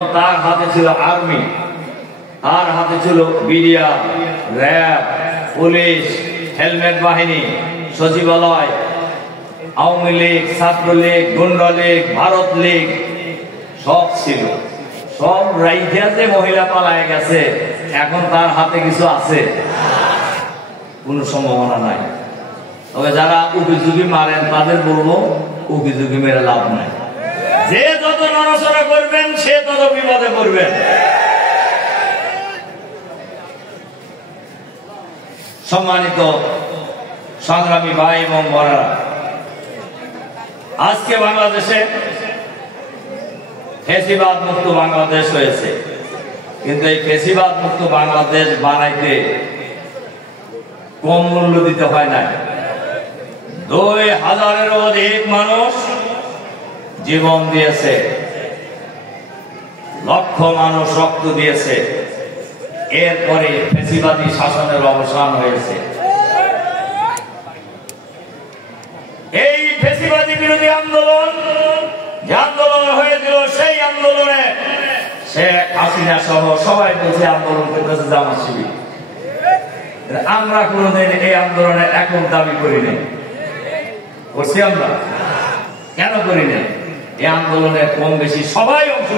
তার হাতে ছিল আর্মি, তার হাতে ছিল বিডিআর, র্যাব, পুলিশ, হেলমেট বাহিনী, সচিবালয়, আওয়ামী লীগ, ছাত্রলীগ, গুন্ডা লীগ, ভারত লীগ সব ছিল। সব রাইজাতে মহিলা পালায় গেছে। এখন তার হাতে কিছু আছে? কোনো সম্ভাবনা নাই। তবে যারা উকিঝুঁকি মারেন তাদের বলবো উকিঝুঁকি মেরে লাভ নাই। যে যত নড়াচড়া করবেন সে তত বিপদে পড়বেন। সম্মানিত সংগ্রামী ভাই এবং বোনেরা, আজকে বাংলাদেশে ফ্যাসিবাদ মুক্ত বাংলাদেশ হয়েছে, কিন্তু এই ফ্যাসিবাদ মুক্ত বাংলাদেশ বানাইতে কম মূল্য দিতে হয় নাই। 2000-এরও অধিক মানুষ জীবন দিয়েছে, লক্ষ মানুষ রক্ত দিয়েছে। এরপরে ফ্যাসিবাদী শাসনের অবসান হয়েছে। এই ফ্যাসিবাদী বিরোধী আন্দোলন যে আন্দোলন হয়েছিল, সেই আন্দোলনে শেখ হাসিনা সহ সবাই বলছে আন্দোলন করতেছে জামাত শিবির। আমরা কোনদিন এই আন্দোলনে একক দাবি করি নাই। করছি আমরা? কেন করি নাই? এই আন্দোলনে কম বেশি সবাই অংশ